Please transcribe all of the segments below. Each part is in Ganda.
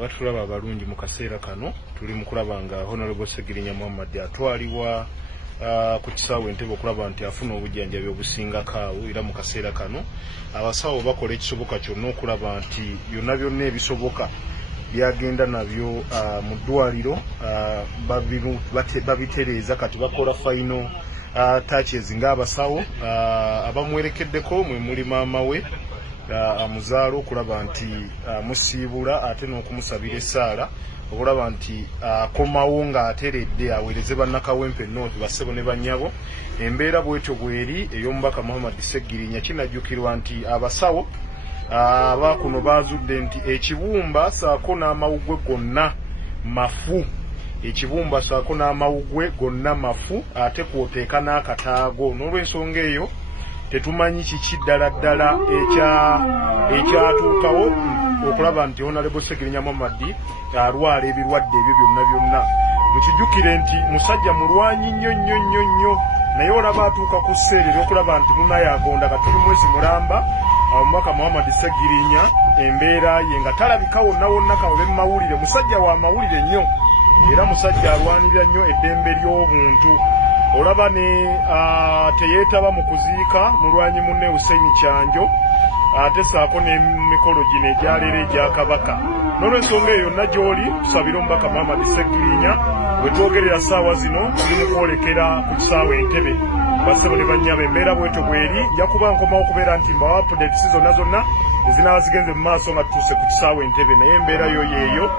batulaba abalungi mu kaseera kano tuli mu kulaba nga Honorable Segirinya Muhammad atwalibwa ku kisaawe Entebbe okulaba nti afuna obujjanjabi obusingako awo, era mu kaseera kano abasawo bakola ekisoboka kyonna okulaba nti byonna byonna ebisoboka byagenda nabyo mu ddwaliro babitereeza. Kati bakola final touches ng'abasawo abamwerekeddeko mwe muli maama we amuzaala, okulaba nti musiibula ate n'okumusabira essaala okulaba nti akomawo ng'ateredde aweereze bannakawempe North bassebo ne bannyabo. Embeera bwetyo bweri ey'omubaka Muhammad Segirinya. Kinajjukirwa nti abasawo abakuno bazudde nti ekibumba saako n'amawugwe gonna mafu, ekibumba saako n'amawugwe gonna mafu, ate kwoteeka n'akataago. N'olw'ensonga eyo tetumanyi kiki ddala ddala ekyatuukawo okulaba nti Honorable Segirinya Muhammad alwala ebirwadde ebyo byonna byonna. Mukijjukire nti musajja mulwanyi nnyo, naye olaba atuuka ku sseere ery'okulaba nti munayagonda katuli mwezi mulamba omubaka Muhammad Segirinya embeera ye nga talabika wonna wonna kawe mawulire. Musajja wa mawulire nnyo, era musajja alwanirira nnyo eddembe ly'obuntu. Olaba ne teyeetaba mu kuziika mulwanyi munne Hussein Kyanjo, ate saako n'emikolo gino egyaleero egya Kabaka. N'olw'ensonga eyo yonna gy'oli tusabire omubaka Muhammad Segirinya bwe twogerera ssaawa zino tuli mu kwolekera ku kisaawe Entebbe bassebo ne bannyabo. Embeera bwetyo bweri, nja kuba nkomawo okubeera nti mbawa updates zonna ezinaaba zigenze mu maaso nga tutuuse ku kisaawe Entebbe, naye embeera yo yeeyo.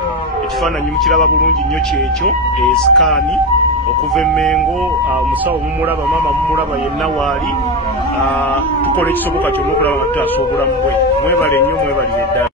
Ekifaananyi mukiraba bulungi nnyo kyekyo, esikaani okuva Emmengo, omusawo mumulaba, maama mumulaba, yenna waali. Tukola ekisoboka kyonna okulaba nga tutaasa obulamu bwe. Mwebale nnyo, mwebalire ddala.